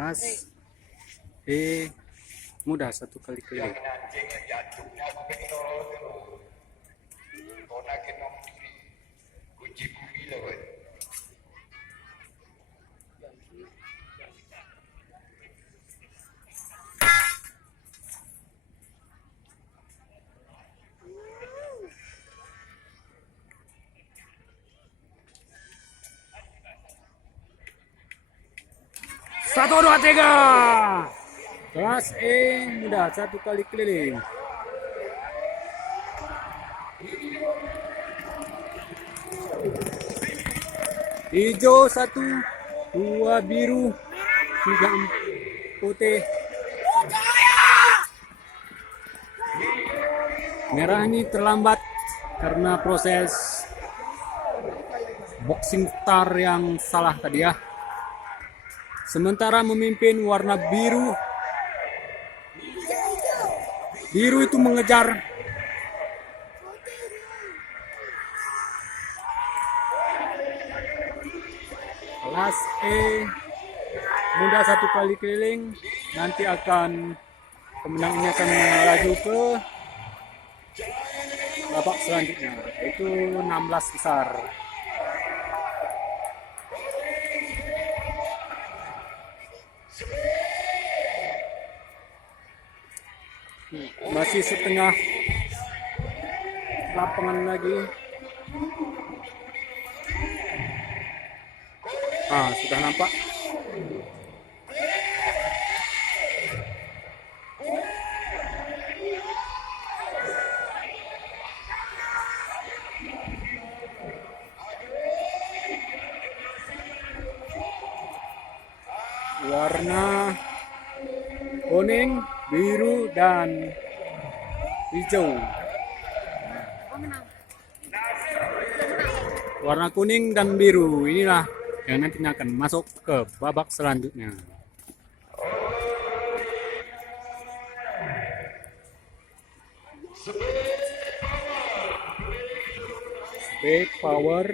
Kelas E mudah 1 kali keliling. Satu, dua, tiga. Kelas E mudah 1 kali keliling. Hijau 1, 2 biru, 3 putih. Merah ini terlambat karena proses boxing star yang salah tadi ya. Sementara memimpin warna biru. Biru itu mengejar. Kelas E mudah 1 kali keliling. Nanti pemenang ini akan melaju ke babak selanjutnya, yaitu 16 besar. Masih setengah lapangan lagi. Sudah nampak. Warna kuning, biru, dan hijau. Warna kuning dan biru inilah yang nantinya akan masuk ke babak selanjutnya. Big power.